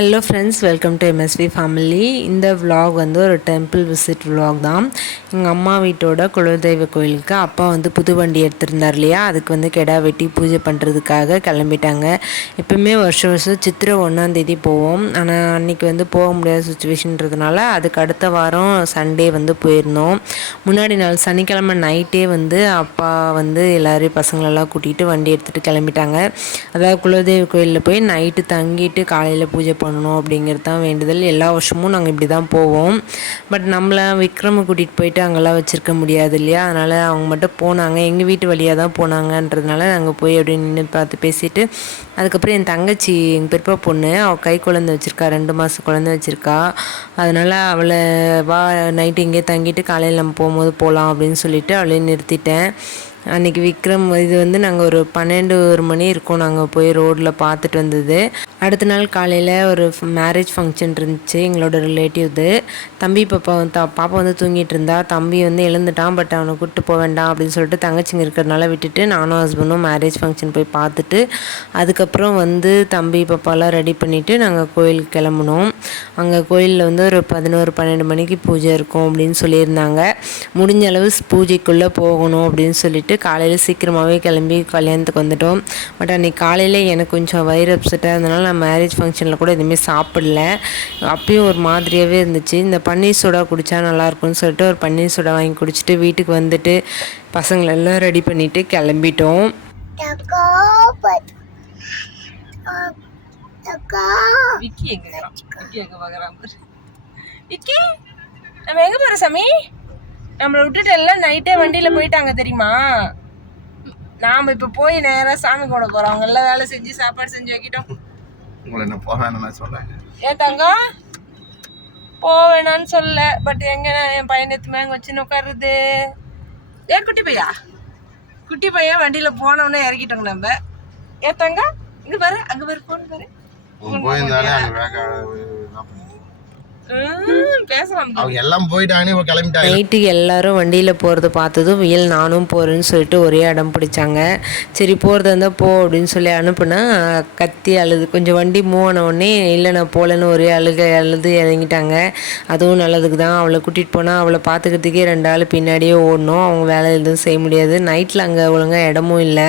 Hello friends welcome to MSV family இந்த vlog வந்து ஒரு டெம்பிள் விசிட் விலாக் தான். எங்கள் அம்மா வீட்டோட குலதெய்வ கோயிலுக்கு அப்பா வந்து புது வண்டி எடுத்திருந்தார் இல்லையா? அதுக்கு வந்து கெடா வெட்டி பூஜை பண்ணுறதுக்காக கிளம்பிட்டாங்க. எப்பவுமே வருஷம் வருஷம் சித்திரை ஒன்றாந்தேதி போவோம். ஆனால் அன்னைக்கு வந்து போக முடியாத சுச்சுவேஷன்றதுனால அதுக்கு அடுத்த வாரம் சண்டே வந்து போயிருந்தோம். முன்னாடி நாள் சனிக்கிழமை நைட்டே வந்து அப்பா வந்து எல்லோரையும் பசங்களெல்லாம் கூட்டிகிட்டு வண்டி எடுத்துகிட்டு கிளம்பிட்டாங்க. அதாவது குலதெய்வ கோயிலில் போய் நைட்டு தங்கிட்டு காலையில் பூஜை பண்ணணும் அப்படிங்கிறது தான் வேண்டுதல். எல்லா வருஷமும் நாங்கள் இப்படி தான் போவோம். பட் நம்மளை விக்ரமை கூட்டிகிட்டு போயிட்டு அங்கெல்லாம் வச்சுருக்க முடியாது இல்லையா? அதனால் அவங்க மட்டும் போனாங்க. எங்கள் வீட்டு வழியாக தான் போனாங்கன்றதுனால நாங்கள் போய் அப்படியே நின்று பார்த்து பேசிட்டு அதுக்கப்புறம் என் தங்கச்சி எங்கள் பெருப்பா பொண்ணு அவள் கை குழந்தை வச்சுருக்கா. ரெண்டு மாதம் குழந்தை வச்சுருக்கா. அதனால் அவளை வா நைட்டு இங்கே தங்கிட்டு காலையில் நம்ம போகும்போது போகலாம் அப்படின்னு சொல்லிட்டு அவளையும் நிறுத்திட்டேன். அன்றைக்கி விக்ரம் இது வந்து நாங்கள் ஒரு பன்னெண்டு ஒரு மணி இருக்கும். நாங்கள் போய் ரோட்டில் பார்த்துட்டு வந்தது. அடுத்த நாள் காலையில் ஒரு மேரேஜ் ஃபங்க்ஷன் இருந்துச்சு எங்களோட ரிலேட்டிவ்து தம்பி பாப்பா வந்து த- பாப்பா வந்து தூங்கிட்டு இருந்தா தம்பி வந்து எழுந்துட்டான் பட் அவனை கூப்பிட்டு போக வேண்டாம் அப்படின்னு சொல்லிட்டு தங்கச்சிங்க இருக்கிறதுனால விட்டுட்டு நானும் ஹஸ்பண்டும் மேரேஜ் ஃபங்க்ஷன் போய் பார்த்துட்டு அதுக்கப்புறம் வந்து தம்பி பாப்பாலாம் ரெடி பண்ணிவிட்டு நாங்கள் கோயிலுக்கு கிளம்புனோம். அங்கே கோயிலில் வந்து ஒரு பதினோரு பன்னெண்டு மணிக்கு பூஜை இருக்கும் அப்படின்னு சொல்லியிருந்தாங்க. முடிஞ்ச அளவு பூஜைக்குள்ளே போகணும் அப்படின்னு சொல்லிட்டு காலையில் சீக்கிரமாகவே கிளம்பி கல்யாணத்துக்கு வந்துட்டோம். பட் அன்றைக்கி காலையில் எனக்கு கொஞ்சம் வயிறு அப்செட்டாக இருந்தனால நான் மேரேஜ் ஃபங்க்ஷனில் கூட எதுவுமே சாப்பிடல. அப்பயும் ஒரு மாதிரியாகவே இருந்துச்சு. இந்த பன்னீர் சோடா குடித்தா நல்லாயிருக்கும்னு சொல்லிட்டு ஒரு பன்னீர் சோடா வாங்கி குடிச்சிட்டு வீட்டுக்கு வந்துட்டு பசங்களெல்லாம் ரெடி பண்ணிவிட்டு கிளம்பிட்டோம். நம்ம எங்க போற சாமி? நம்மளை விட்டுட்டு எல்லாம் நைட்டே வண்டியில போயிட்டாங்க தெரியுமா? நாம இப்ப போய் நேரா சாமி கூட போறோம். அவங்க எல்லாம் வேலை செஞ்சு சாப்பாடு செஞ்சு வைக்கிட்டோம். உங்களை என்ன போக வேணும்னு சொல்றேன். ஏன் தங்கம் போ வேணான்னு சொல்ல. பட் எங்க என் பையன் எத்து மேங்க வச்சுன்னு உட்காருது ஏன் குட்டி பையா? குட்டி பையன் வண்டியில போனவொடனே இறக்கிட்டோங்க நம்ம. ஏன் தங்கம் இங்க பாரு அங்க பாரு போன் பாரு. போயிருந்தாலே அங்க வேக இதா பண்ணி. ம், பேசலாம் அவங்க எல்லாம் போயிட்டாங்கன்னு இவ கிளம்பிட்டாங்க. நைட்டு எல்லாரும் வண்டியில் போகிறத பார்த்ததும் வியல் நானும் போகிறேன்னு சொல்லிட்டு ஒரே இடம் பிடிச்சாங்க. சரி போகிறதா இருந்தால் போ அப்படின்னு சொல்லி அனுப்புனா கத்தி அழுது கொஞ்சம் வண்டி மூவ் ஆன உடனே இல்லை நான் போகலன்னு ஒரே அழுக அழுது இறங்கிட்டாங்க. அதுவும் நல்லதுக்கு தான். அவளை கூட்டிகிட்டு போனால் அவளை பார்த்துக்கிறதுக்கே ரெண்டு ஆள் பின்னாடியே ஓடணும். அவங்க வேலை எதுவும் செய்ய முடியாது. நைட்டில் அங்கே ஒழுங்காக இடமும் இல்லை.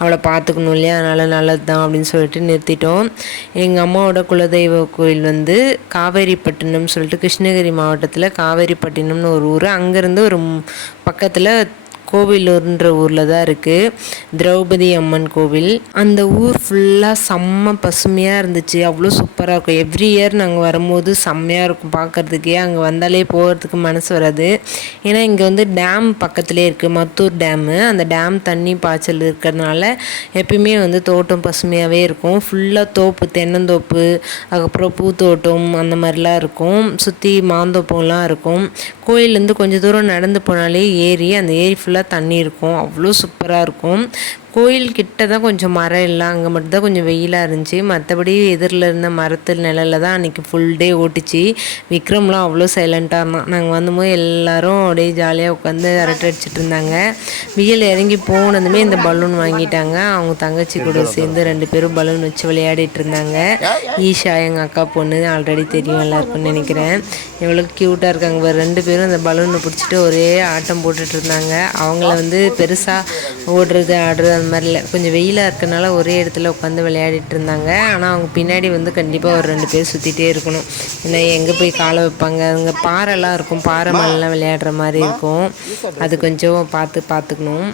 அவளை பார்த்துக்கணும் இல்லையா? அதனால் நல்லது தான் அப்படின்னு சொல்லிட்டு நிறுத்திட்டோம். எங்கள் அம்மாவோட குலதெய்வ கோயில் வந்து காவேரிப்பட்டினம் சொல்லிட்டு கிருஷ்ணகிரி மாவட்டத்தில் காவேரிப்பட்டினம்னு ஒரு ஊர். அங்கேருந்து ஒரு பக்கத்தில் கோவிலூர்ன்ற ஊரில் தான் இருக்குது திரௌபதி அம்மன் கோவில். அந்த ஊர் ஃபுல்லாக செம்ம பசுமையாக இருந்துச்சு. அவ்வளோ சூப்பராக இருக்கும். எவ்ரி இயர் நாங்கள் வரும்போது செம்மையாக இருக்கும் பார்க்குறதுக்கே அங்கே வந்தாலே போகிறதுக்கு மனசு வராது. ஏன்னா இங்கே வந்து டேம் பக்கத்துலேயே இருக்குது மத்தூர் டேமு அந்த டேம் தண்ணி பாய்ச்சல் இருக்கிறதுனால எப்பயுமே வந்து தோட்டம் பசுமையாகவே இருக்கும். ஃபுல்லாக தோப்பு தென்னந்தோப்பு அதுக்கப்புறம் பூத்தோட்டம் அந்த மாதிரிலாம் இருக்கும். சுற்றி மாந்தோப்பம்லாம் இருக்கும். கோயிலேருந்து கொஞ்சம் தூரம் நடந்து போனாலே ஏரி அந்த ஏரி ஃபுல்லாக தண்ணி இருக்கும் அவ்வளோ சூப்பராக இருக்கும். கோயில் கிட்ட தான் கொஞ்சம் மரம் இல்லை அங்கே மட்டும்தான் கொஞ்சம் வெயிலாக இருந்துச்சு. மற்றபடி எதிரில் இருந்த மரத்து நிழலில் தான் அன்றைக்கி ஃபுல் டே ஓட்டுச்சு. விக்ரம்லாம் அவ்வளோ சைலண்ட்டாக இருந்தான். நாங்கள் வந்தபோது எல்லோரும் அப்படியே ஜாலியாக உட்காந்து அரட்டை அடிச்சிட்டு இருந்தாங்க. வியல் இறங்கி போனதுமே இந்த பலூன் வாங்கிட்டாங்க. அவங்க தங்கச்சி கூட சேர்ந்து ரெண்டு பேரும் பலூன் வச்சு விளையாடிட்டு இருந்தாங்க. ஈஷா எங்கள் அக்கா பொண்ணு ஆல்ரெடி தெரியும் எல்லாருக்கும் நினைக்கிறேன். எவ்வளோ க்யூட்டாக இருக்காங்க ரெண்டு பேரும் அந்த பலூனை பிடிச்சிட்டு ஒரே ஆட்டம் போட்டுட்டு இருந்தாங்க. அவங்கள வந்து பெருசாக ஓடுறது ஆடுறது அந்த மாதிரில கொஞ்சம் வெயிலாக இருக்கனால ஒரே இடத்துல உட்காந்து விளையாடிட்டு இருந்தாங்க. ஆனால் அவங்க பின்னாடி வந்து கண்டிப்பாக ஒரு ரெண்டு பேர் சுற்றிட்டே இருக்கணும். ஏன்னா எங்கே போய் காலை வைப்பாங்க? அங்கே பாறைலாம் இருக்கும். பாறை மேலாம் விளையாடுற மாதிரி இருக்கும். அது கொஞ்சம் பார்த்து பார்த்துக்கணும்.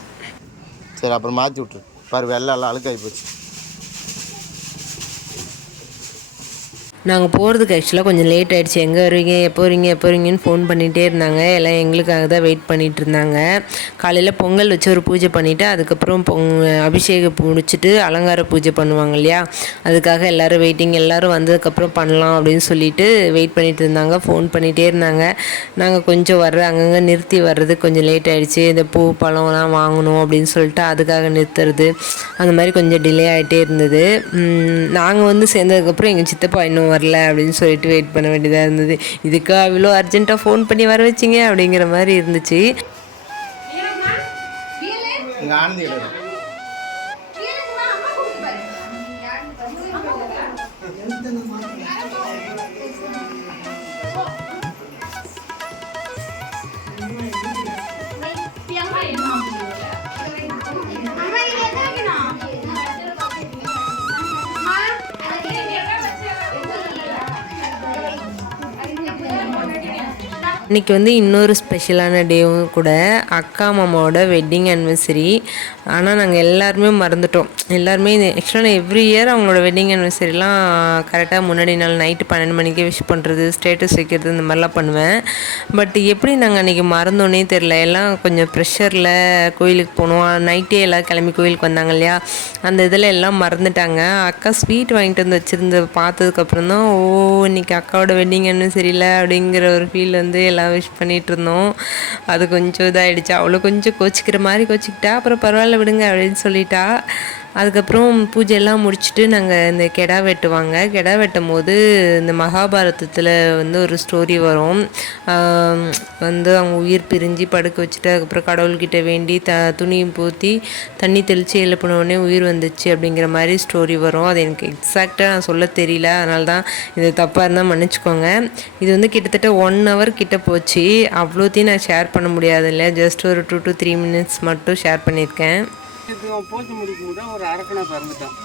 சரி அப்புறம் மாற்றி விட்டுரு. பாரு வெள்ளை எல்லாம் அழுக்காகி போச்சு. நாங்கள் போகிறதுக்கு ஆக்சுவலாக கொஞ்சம் லேட் ஆயிடுச்சு. எங்கே வருவீங்க? எப்போ வரீங்க எப்போ வரீங்கன்னு ஃபோன் பண்ணிகிட்டே இருந்தாங்க. எல்லாம் எங்களுக்காக தான் வெயிட் பண்ணிகிட்டு இருந்தாங்க. காலையில் பொங்கல் வச்சு ஒரு பூஜை பண்ணிவிட்டு அதுக்கப்புறம் பொங் அபிஷேகம் முடிச்சுட்டு அலங்கார பூஜை பண்ணுவாங்க இல்லையா? அதுக்காக எல்லோரும் வெயிட்டிங் எல்லோரும் வந்ததுக்கப்புறம் பண்ணலாம் அப்படின்னு சொல்லிட்டு வெயிட் பண்ணிகிட்டு இருந்தாங்க. ஃபோன் பண்ணிகிட்டே இருந்தாங்க. நாங்கள் கொஞ்சம் வர்ற அங்கங்கே நிறுத்தி வர்றது கொஞ்சம் லேட் ஆகிடுச்சு இந்த பூ பழம்லாம் வாங்கணும் அப்படின்னு சொல்லிட்டு அதுக்காக நிறுத்துறது. அந்த மாதிரி கொஞ்சம் டிலே ஆகிட்டே இருந்தது. நாங்கள் வந்து சேர்ந்ததுக்கப்புறம் எங்கள் சித்தப்பா இன்னும் வரல அப்படின்னு சொல்லிட்டு வெயிட் பண்ண வேண்டியதாக இருந்தது. இதுக்கு அவ்வளோ அர்ஜென்ட்டாக ஃபோன் பண்ணி வர வச்சிங்க அப்படிங்கிற மாதிரி இருந்துச்சு. இன்றைக்கி வந்து இன்னொரு ஸ்பெஷலான டேவும் கூட அக்கா மாமாவோட வெட்டிங் அனிவர்சரி ஆனால் நாங்கள் எல்லாருமே மறந்துட்டோம். எல்லாருமே ஆக்சுவலாக நான் எவ்ரி இயர் அவங்களோட வெட்டிங் அனிவர்சரிலாம் கரெக்டாக முன்னாடி நாள் நைட்டு பன்னெண்டு மணிக்கே விஷ் பண்ணுறது ஸ்டேட்டஸ் வைக்கிறது இந்த மாதிரிலாம் பண்ணுவேன். பட் எப்படி நாங்கள் அன்றைக்கி மறந்தோன்னே தெரில எல்லாம் கொஞ்சம் ப்ரெஷரில் கோயிலுக்கு போனோம். நைட்டே எல்லாம் கிளம்பி கோயிலுக்கு வந்தாங்க இல்லையா? அந்த இதில் எல்லாம் மறந்துட்டாங்க. அக்கா ஸ்வீட் வாங்கிட்டு வந்து வச்சுருந்து பார்த்ததுக்கப்புறம் தான் ஓ இன்னைக்கு அக்காவோட வெட்டிங் அனிவர்சரியில் அப்படிங்கிற ஒரு ஃபீல் வந்து எல்லாம் விஷ் பண்ணிகிட்டு இருந்தோம். அது கொஞ்சம் இதாகிடுச்சு அவ்வளோ கொஞ்சம் கோச்சிக்கிற மாதிரி கோச்சிக்கிட்டா அப்புறம் பரவாயில்ல விடுங்க அப்படின்னு சொல்லிட்டா. அதுக்கப்புறம் பூஜையெல்லாம் முடிச்சுட்டு நாங்கள் இந்த கெடா வெட்டுவாங்க. கெடா வெட்டும் போது இந்த மகாபாரதத்தில் வந்து ஒரு ஸ்டோரி வரும். வந்து அவங்க உயிர் பிரிஞ்சு படுக்க வச்சுட்டு அதுக்கப்புறம் கடவுள்கிட்ட வேண்டி த துணியும் பூத்தி தண்ணி தெளித்து எழுப்பினோடனே உயிர் வந்துச்சு அப்படிங்கிற மாதிரி ஸ்டோரி வரும். அது எனக்கு எக்ஸாக்டாக நான் சொல்ல தெரியல. அதனால தான் இது தப்பாக இருந்தால் மன்னிச்சுக்கோங்க. இது வந்து கிட்டத்தட்ட ஒன் ஹவர் கிட்ட போச்சு. அவ்வளோத்தையும் நான் ஷேர் பண்ண முடியாது இல்லை ஜஸ்ட் ஒரு டூ டு த்ரீ மினிட்ஸ் மட்டும் ஷேர் பண்ணியிருக்கேன். இப்போ போச்சு முடிக்கும் தான் ஒரு அரக்கனை பிறந்துட்டான்.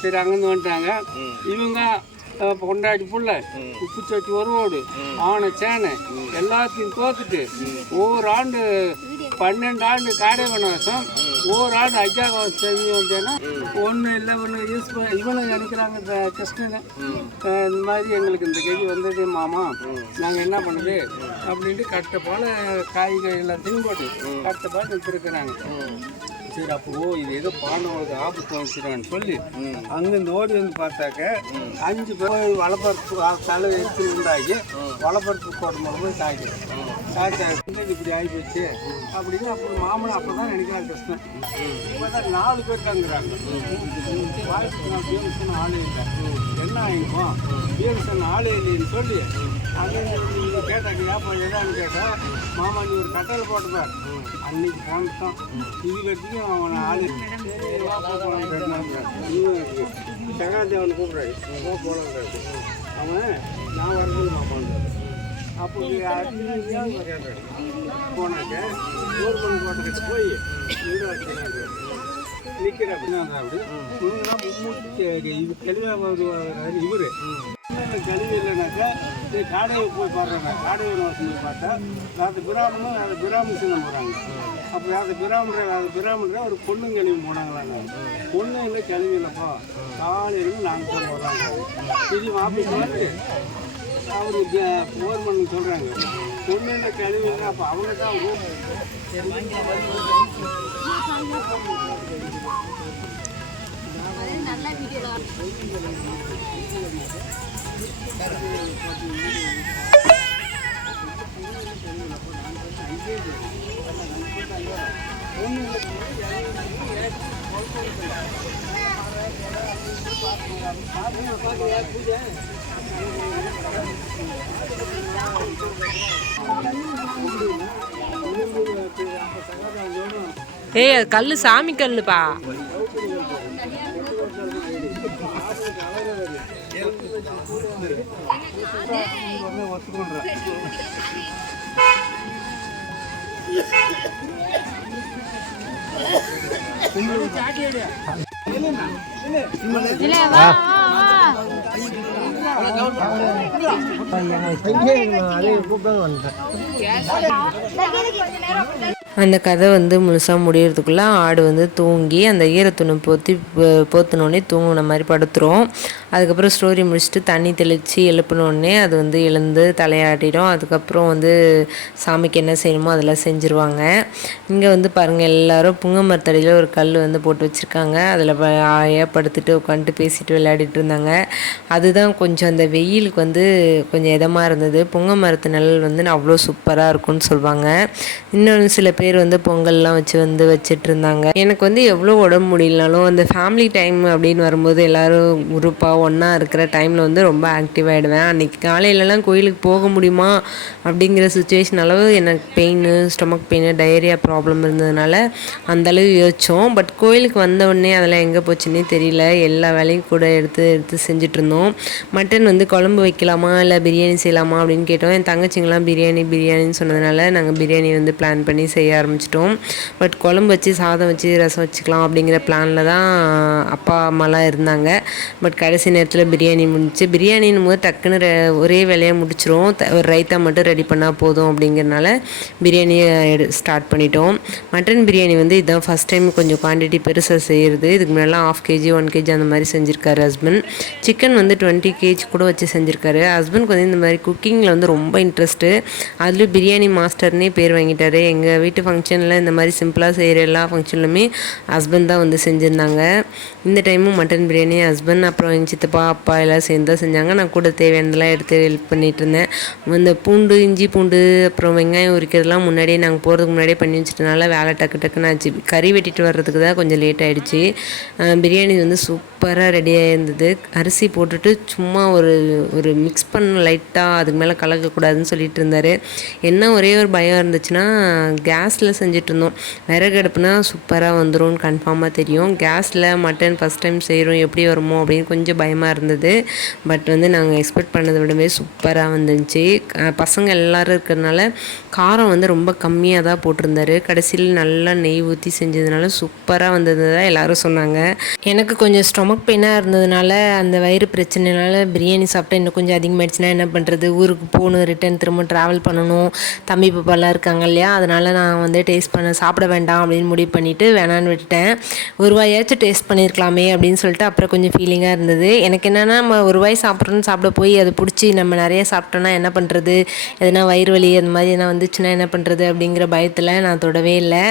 சரி அங்கேருந்து வந்துட்டாங்க. இவங்க பொண்டாட்டி புள்ள உப்பு சட்டி ஒருவோடு ஆனை சேனை எல்லாத்தையும் தோத்துட்டு ஒவ்வொரு ஆண்டு பன்னெண்டு ஆண்டு காடை வனவாசம் ஒவ்வொரு ஆண்டு அஜாகம் செஞ்சு வந்தேன்னா ஒன்று இல்லை ஒன்று யூஸ் பண்ண இவனை நினைக்கிறாங்க இந்த கிருஷ்ணனை இந்த மாதிரி எங்களுக்கு இந்த கேள்வி வந்தது மாமா. நாங்கள் என்ன பண்ணுது? அப்படின்ட்டு கட்ட போல காய்கறி எல்லாத்தையும் போட்டு கட்ட போல நிறுத்திருக்கிறாங்க. சரி அப்போ இது ஏதோ பாண்டவங்களுக்கு ஆபத்து வந்துச்சுடான்னு சொல்லி அங்கேருந்து ஓடி வந்து பார்த்தாக்க அஞ்சு பேர் வளப்பரப்பு தலை எடுத்து உண்டாகி வளப்பரப்பு கோட்டை மூலமாக தாக்கி தாக்கி இப்படி ஆகிப்போச்சு போச்சு அப்படின்னு அப்புறம் மாமன் அப்போ தான் நினைக்கிறாங்க கிருஷ்ணன். இப்போ தான் நாலு பேர் தங்குறாங்க. வாய்ப்பு நான் பீமசன் ஆளே இல்லை. என்ன ஆகிருக்கும் பீமசன் ஆளே இல்லைன்னு சொல்லி அங்கேருந்து நீங்கள் கேட்டாங்க ஏப்பா எதான்னு கேட்டா மாமா நீ ஒரு கட்டளை போட்டுப்பார் அன்னைக்கு போனதான் இது கட்டியும் அவன் ஆளு. சகாதேவன் கூப்பிட்றாரு. வா போகலான்றாரு அவன் நான் வரது மாப்பான் அப்போ போனாக்க கவர்மெண்ட் கோட்டை போய் வீடு நிற்கிற அப்படின்னா அப்படி இது தெளிவாக இவர். கழிவு இல்லைனாக்கா நீ காடையை போய் பாடுறாங்க காடை வாசம் போய் பார்த்தா அது பிராமணும் அது பிராமண சின்ன போகிறாங்க அப்போ அது பிராமணர் அது பிராமணர் ஒரு பொண்ணு கழிவு போனாங்களாங்க பொண்ணு இல்லை கழிவு இல்லைப்பா? காலையிலும் நாங்கள் போய் வர்றாங்க இது ஆஃபீஸ் வந்து அவர் கவர்மெண்ட் சொல்கிறாங்க பொண்ணு இல்லை கழிவு இல்லை அப்போ அவங்க தான் ரூம் ஏய் அது கல் சாமி கல்லுப்பா. ஒத்துக்கொள்றேன் கூப்பிட்டு வந்துட்டேன் அந்த கதை வந்து முழுசாக முடியறதுக்குள்ளே ஆடு வந்து தூங்கி அந்த ஈரத்துணி போத்தி போத்தினோடனே தூங்கின மாதிரி படுத்துரும். அதுக்கப்புறம் ஸ்டோரி முடிச்சுட்டு தண்ணி தெளித்து எழுப்பினோடனே அது வந்து எழுந்து தலையாட்டிடும். அதுக்கப்புறம் வந்து சாமிக்கு என்ன செய்யணுமோ அதெல்லாம் செஞ்சுருவாங்க. இங்கே வந்து பாருங்கள் எல்லோரும் புங்க மரத்தடியில் ஒரு கல் வந்து போட்டு வச்சுருக்காங்க. அதில் ஆயாக படுத்துட்டு உட்காந்துட்டு பேசிட்டு விளையாடிட்டு இருந்தாங்க. அதுதான் கொஞ்சம் அந்த வெயிலுக்கு வந்து கொஞ்சம் இதமாக இருந்தது. புங்க மரத்து நிழல் வந்து அவ்வளோ சூப்பராக இருக்கும்னு சொல்லுவாங்க இன்னொன்று சில பேர் பேர் வந்து பொங்கல்லாம் வச்சு வந்து வச்சுட்டு இருந்தாங்க எனக்கு வந்து எவ்வளோ உடம்பு முடியலனாலும் அந்த ஃபேமிலி டைம் அப்படின்னு வரும்போது எல்லாரும் குரூப்பாக ஒன்றா இருக்கிற டைமில் வந்து ரொம்ப ஆக்டிவ் ஆகிடுவேன் அன்றைக்கி காலையிலலாம் கோயிலுக்கு போக முடியுமா அப்படிங்கிற சுச்சுவேஷன் அளவு எனக்கு pain stomach pain diarrhoea problem இருந்ததுனால அந்த அளவு யோசித்தோம் பட் கோயிலுக்கு வந்த உடனே அதெல்லாம் எங்கே போச்சுன்னே தெரியல. எல்லா வேலையும் கூட எடுத்து எடுத்து செஞ்சுட்டு இருந்தோம் மட்டன் வந்து குழம்பு வைக்கலாமா இல்லை பிரியாணி செய்யலாமா அப்படின்னு கேட்டோம். என் தங்கச்சிங்களாம் பிரியாணி பிரியாணின்னு சொன்னதுனால நாங்கள் பிரியாணி வந்து பிளான் பண்ணி செய்ய ஆரம்பிச்சிட்டோம். பட் குழம்பு வச்சு சாதம் வச்சு ரசம் வச்சுக்கலாம் அப்படிங்கிற பிளானில் தான் அப்பா அம்மாலாம் இருந்தாங்க. பட் கடைசி நேரத்தில் பிரியாணி முடிச்சு பிரியாணின்னு போது டக்குன்னு ஒரே வேலையாக முடிச்சிரும் ஒரு ரைத்தா மட்டும் ரெடி பண்ணால் போதும் அப்படிங்கிறனால பிரியாணியை எடு ஸ்டார்ட் பண்ணிட்டோம். மட்டன் பிரியாணி வந்து இதுதான் ஃபஸ்ட் டைம் கொஞ்சம் குவான்டிட்டி பெருசாக செய்கிறது இதுக்கு முன்னாடிலாம் ஆஃப் கேஜி ஒன் கேஜி அந்த மாதிரி செஞ்சுருக்காரு ஹஸ்பண்ட் சிக்கன் வந்து டுவெண்ட்டி கேஜி கூட வச்சு செஞ்சுருக்காரு. ஹஸ்பண்டுக்கு வந்து இந்த மாதிரி குக்கிங்கில் வந்து ரொம்ப இன்ட்ரெஸ்ட்டு அதுலேயும் பிரியாணி மாஸ்டர்னே பேர் வாங்கிட்டாரு. எங்கள் வீட்டு ஃபங்க்ஷனில் இந்த மாதிரி சிம்பிளாக செய்கிற எல்லா ஃபங்க்ஷன்லையுமே ஹஸ்பண்ட் தான் வந்து செஞ்சுருந்தாங்க. இந்த டைமும் மட்டன் பிரியாணி ஹஸ்பண்ட் அப்புறம் என் சித்தப்பா அப்பா எல்லாம் சேர்ந்து தான் செஞ்சாங்க. நான் கூட தேவையானதெல்லாம் எடுத்து ஹெல்ப் பண்ணிகிட்டு இருந்தேன். இந்த பூண்டு இஞ்சி பூண்டு அப்புறம் வெங்காயம் உரிக்கிறதுலாம் முன்னாடியே நாங்கள் போகிறதுக்கு முன்னாடியே பண்ணி வச்சிட்டனால வேலை டக்கு டக்குன்னு ஆச்சு. கறி வெட்டிட்டு வர்றதுக்கு தான் கொஞ்சம் லேட் ஆகிடுச்சு பிரியாணி வந்து சூப்பராக ரெடியாக இருந்தது அரிசி போட்டுட்டு சும்மா ஒரு ஒரு மிக்ஸ் பண்ண லைட்டாக அதுக்கு மேலே கலக்கக்கூடாதுன்னு சொல்லிட்டு இருந்தார். என்ன ஒரே ஒரு பயம் இருந்துச்சுன்னா கேஸில் செஞ்சிட்ருந்தோம். விறகு அடுப்புனா சூப்பராக வந்துடும் கன்ஃபார்மாக தெரியும். கேஸில் மட்டன் ஃபஸ்ட் டைம் செய்கிறோம் எப்படி வருமோ அப்படின்னு கொஞ்சம் பயமாக இருந்தது. பட் வந்து நாங்கள் எக்ஸ்பெக்ட் பண்ணதை விடவே சூப்பராக வந்துருந்துச்சு. பசங்க எல்லாரும் இருக்கிறதுனால காரம் வந்து ரொம்ப கம்மியாக தான் போட்டிருந்தாரு. கடைசியில் நல்லா நெய் ஊற்றி செஞ்சதுனால சூப்பராக வந்ததுதான் எல்லோரும் சொன்னாங்க. எனக்கு கொஞ்சம் ஸ்டொமக் பெயினாக இருந்ததுனால அந்த வயிறு பிரச்சனைனால பிரியாணி சாப்பிட்டா இன்னும் கொஞ்சம் அதிகமாகிடுச்சுன்னா என்ன பண்ணுறது ஊருக்கு போகணும் ரிட்டர்ன் திரும்ப ட்ராவல் பண்ணணும். தம்பி பாப்பாலாம் இருக்காங்க இல்லையா? அதனால் நான் நான் வந்து டேஸ்ட் பண்ண சாப்பிட வேண்டாம் அப்படின்னு முடிவு பண்ணிவிட்டு வேணான்னு விட்டுட்டேன். ஒரு வாயாச்சும் டேஸ்ட் பண்ணியிருக்கலாமே அப்படின்னு சொல்லிட்டு அப்புறம் கொஞ்சம் ஃபீலிங்காக இருந்தது. எனக்கு என்னென்னா நம்ம ஒரு வாய் சாப்பிட்றோன்னு சாப்பிட போய் அது பிடிச்சி நம்ம நிறைய சாப்பிட்டோன்னா என்ன பண்ணுறது எதனா வயிறு வலி அந்த மாதிரி எதனா வந்துச்சுன்னா என்ன பண்ணுறது அப்படிங்கிற பயத்தில் நான் தொடவே இல்லை.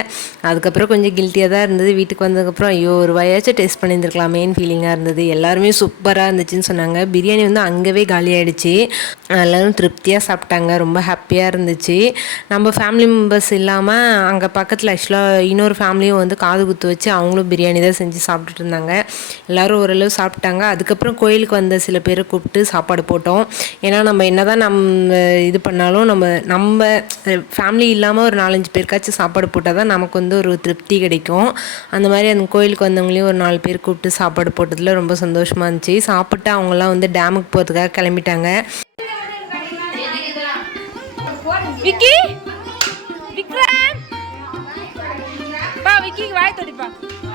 அதுக்கப்புறம் கொஞ்சம் கில்ட்டியாக தான் இருந்தது. வீட்டுக்கு வந்ததுக்கப்புறம் ஐயோ ஒரு வாயாச்சும் டேஸ்ட் பண்ணியிருந்துருக்கலாமேன்னு ஃபீலிங்காக இருந்தது. எல்லாருமே சூப்பராக இருந்துச்சுன்னு சொன்னாங்க. பிரியாணி வந்து அங்கேவே காலி எல்லோரும் திருப்தியாக சாப்பிட்டாங்க. ரொம்ப ஹாப்பியாக இருந்துச்சு. நம்ம ஃபேமிலி மெம்பர்ஸ் இல்லாமல் அங்கே பக்கத்தில் ஆக்சுவலாக இன்னொரு ஃபேமிலியும் வந்து காது குத்து வச்சு அவங்களும் பிரியாணி தான் செஞ்சு சாப்பிட்டுட்டு இருந்தாங்க. எல்லோரும் ஓரளவு சாப்பிட்டாங்க. அதுக்கப்புறம் கோயிலுக்கு வந்த சில பேரை கூப்பிட்டு சாப்பாடு போட்டோம். ஏன்னா நம்ம என்னதான் நம்ம இது பண்ணாலும் நம்ம நம்ம ஃபேமிலி இல்லாமல் ஒரு நாலஞ்சு பேருக்காச்சும் சாப்பாடு போட்டால் தான் நமக்கு வந்து ஒரு திருப்தி கிடைக்கும். அந்த மாதிரி அந்த கோயிலுக்கு வந்தவங்களையும் ஒரு நாலு பேர் கூப்பிட்டு சாப்பாடு போட்டதில் ரொம்ப சந்தோஷமாக இருந்துச்சு. சாப்பிட்டு அவங்களாம் வந்து டேமுக்கு போகிறதுக்காக கிளம்பிட்டாங்க. விக்கி! Vai, Dorival.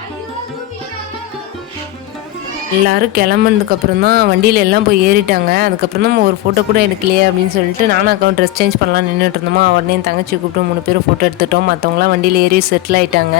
எல்லோரும் கிளம்புனதுக்கப்புறம் தான் வண்டியில் எல்லாம் போய் ஏறிட்டாங்க. அதுக்கப்புறம் தான் ஒரு ஃபோட்டோ கூட எடுக்கலையே அப்படின்னு சொல்லிட்டு நானும் அக்கௌண்ட் ட்ரெஸ் சேஞ்ச் பண்ணலாம் நின்றுட்டு இருந்தோமா. உடனே என் தங்கச்சி கூப்பிட்டு மூணு பேரும் ஃபோட்டோ எடுத்துட்டோம். மற்றவங்களாம் வண்டியில் ஏறி செட்டில் ஆயிட்டாங்க.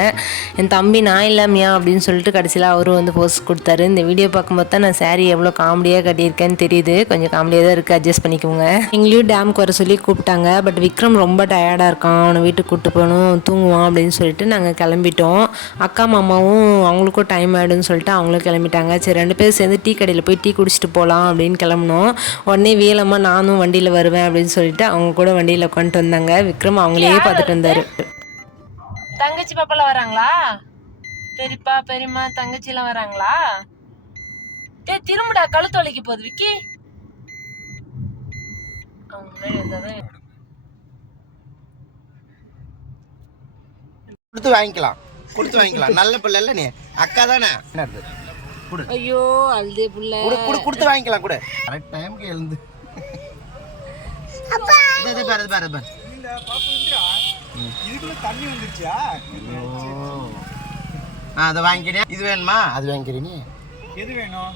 என் தம்பி நான் இல்லாமையா அப்படின்னு சொல்லிட்டு கடைசியில் அவரும் வந்து போஸ்ட் கொடுத்தாரு. இந்த வீடியோ பார்க்கும்போது தான் நான் saree எவ்வளோ காமெடியாக கட்டியிருக்கேன்னு தெரியுது. கொஞ்சம் காமெடியாக தான் இருக்குது அட்ஜஸ்ட் பண்ணிக்கோங்க. எங்களையும் டேமுக்கு வர சொல்லி கூப்பிட்டாங்க. பட் விக்ரம் ரொம்ப டயர்டாக இருக்கான். அவனை வீட்டுக்கு கூப்பிட்டு போகணும் தூங்குவான் அப்படின்னு சொல்லிட்டு நாங்கள் கிளம்பிட்டோம். அக்கா மாமாவும் அவங்களுக்கும் டைம் ஆகிடும்னு சொல்லிட்டு அவங்களும் கிளம்பிட்டாங்க. சரி ரெண்டு பேரும் சேர்ந்து டீ கடையில் போய் டீ குடிச்சிட்டு போகலாம் அப்படின்னு கிளம்புனோம். உடனே வீலம்மா நானும் வண்டியில் வருவேன் அப்படின்னு சொல்லிட்டு அவங்க கூட வண்டியில் உட்காந்துட்டு வந்தாங்க. விக்ரம் அவங்களையே பார்த்துட்டு வந்தார். தங்கச்சி பாப்பாலாம் வராங்களா? பெரியப்பா பெரியம்மா தங்கச்சிலாம் வராங்களா? டேய் திரும்புடா கழுத்து வலிக்கு போகுது விக்கி. அவங்க முன்னாடி வந்தாதான் கொடுத்து வாங்கிக்கலாம். கொடுத்து வாங்கிக்கலாம். நல்ல பிள்ளை இல்லை நீ. அக்கா தானே? என்ன கொடு. ஐயோ அழுதே புள்ள. கொடு கொடு கொடுத்து வாங்கிக்கலாம் கொடு. கரெக்ட் டைமுக்கு எழுந்து. இது, இது பாரு இது பாரு இது பாரு. ஓ. ஆ அதை வாங்கிக்கிறேன். இது வேணுமா? அது வாங்கிக்கிறேன் நீ. எது வேணும்?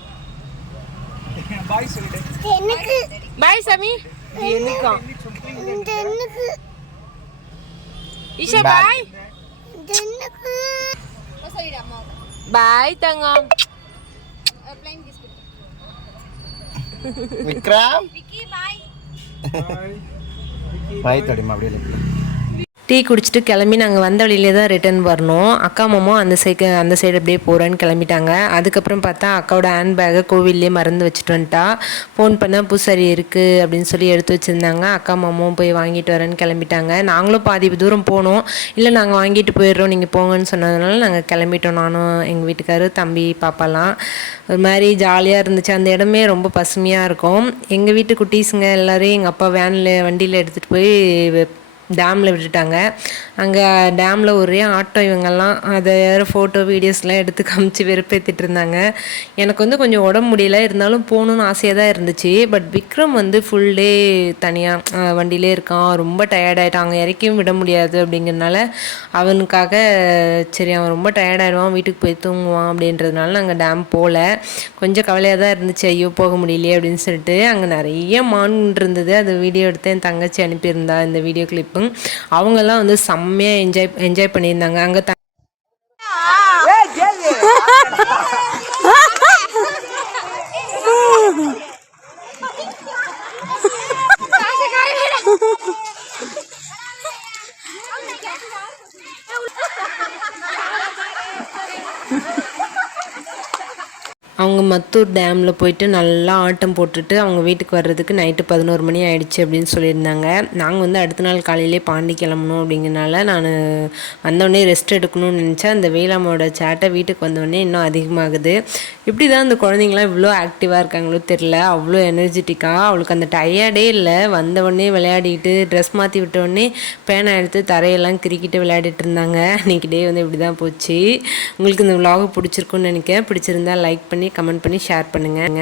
பாய் சொல்லிட்டு எனக்கு பாய் சாமி. இந்த எனக்கு ஈஷா பாய். இந்த எனக்கு பாய் தங்கம். விக்ரம்? பாய் தடிமா அப்படியே இல்லை டீ குடிச்சிட்டு கிளம்பி நாங்கள் வந்த வழியிலே தான் ரிட்டர்ன் வரணும். அக்கா மாமா அந்த சைடு அந்த சைடு அப்படியே போகிறேன்னு கிளம்பிட்டாங்க. அதுக்கப்புறம் பார்த்தா அக்காவோட ஹேண்ட் பேக்கை கோவில்லே மறந்து வச்சுட்டு வந்துட்டா. ஃபோன் பண்ணால் பூசாரி இருக்குது அப்படின்னு சொல்லி எடுத்து வச்சுருந்தாங்க. அக்கா மாமாவும் போய் வாங்கிட்டு வரேன்னு கிளம்பிட்டாங்க. நாங்களும் பாதி தூரம் போனோம். இல்லை நாங்கள் வாங்கிட்டு போயிடுறோம் நீங்கள் போங்கன்னு சொன்னதுனால நாங்கள் கிளம்பிட்டோம். நானும் எங்கள் வீட்டுக்காரர் தம்பி பாப்பாலாம். ஒரு மாதிரி ஜாலியாக இருந்துச்சு. அந்த இடமே ரொம்ப பசுமையாக இருக்கும். எங்கள் வீட்டு குட்டீஸுங்க எல்லோரையும் எங்கள் அப்பா வேனில் வண்டியில் எடுத்துகிட்டு போய் டேமில் விட்டுட்டாங்க. அங்கே டேமில் ஒரே ஆட்டோ இவங்கெல்லாம் அதை ஃபோட்டோ வீடியோஸ்லாம் எடுத்து காமிச்சு வெறுப்பேற்றிட்டு இருந்தாங்க. எனக்கு வந்து கொஞ்சம் உடம்பு முடியல. இருந்தாலும் போகணுன்னு ஆசையாக தான் இருந்துச்சு. பட் விக்ரம் வந்து ஃபுல் டே தனியாக வண்டியிலே இருக்கான். ரொம்ப டயர்டாயிட்டான் அங்கே இறக்கியும் விட முடியாது அப்படிங்கிறதுனால அவனுக்காக சரி அவன் ரொம்ப டயர்டாயிடுவான் வீட்டுக்கு போய் தூங்குவான் அப்படின்றதுனால நாங்கள் டேம் போகல கொஞ்சம் கவலையாக தான் இருந்துச்சு. ஐயோ போக முடியலையே அப்படின்னு சொல்லிட்டு. அங்கே நிறைய மான் இருந்தது. அது வீடியோ எடுத்து என் தங்கச்சி அனுப்பியிருந்தா. இந்த வீடியோ கிளிப்பு அவங்கெல்லாம் வந்து செம்மையாக என்ஜாய் என்ஜாய் பண்ணியிருந்தாங்க. அங்கே த அவங்க மத்தூர் டேமில் போயிட்டு நல்லா ஆட்டம் போட்டுட்டு அவங்க வீட்டுக்கு வர்றதுக்கு நைட்டு பதினோரு மணி ஆயிடுச்சு அப்படின்னு சொல்லியிருந்தாங்க. நாங்கள் வந்து அடுத்த நாள் காலையிலே பாண்டி கிளம்பணும் அப்படிங்கிறனால நான் வந்தோடனே ரெஸ்ட் எடுக்கணும்னு நினச்சேன். அந்த வேளாமோட சேட்டை வீட்டுக்கு வந்தோடனே இன்னும் அதிகமாகுது. இப்படி தான் அந்த குழந்தைங்களாம் இவ்வளோ ஆக்டிவாக இருக்காங்களோ தெரில அவ்வளோ எனர்ஜெட்டிக்காக அவளுக்கு அந்த டயர்டே இல்லை. வந்தவொடனே விளையாடிட்டு ட்ரெஸ் மாற்றி விட்டவுடனே பேனை எடுத்து தரையெல்லாம் கிரிக்கிட்டு விளையாடிட்டு இருந்தாங்க. அன்றைக்கி டே வந்து இப்படி தான் போச்சு. உங்களுக்கு இந்த vlog பிடிச்சிருக்குன்னு நினைக்கிறேன். பிடிச்சிருந்தா லைக் பண்ணி கமெண்ட் பண்ணி ஷேர் பண்ணுங்கள்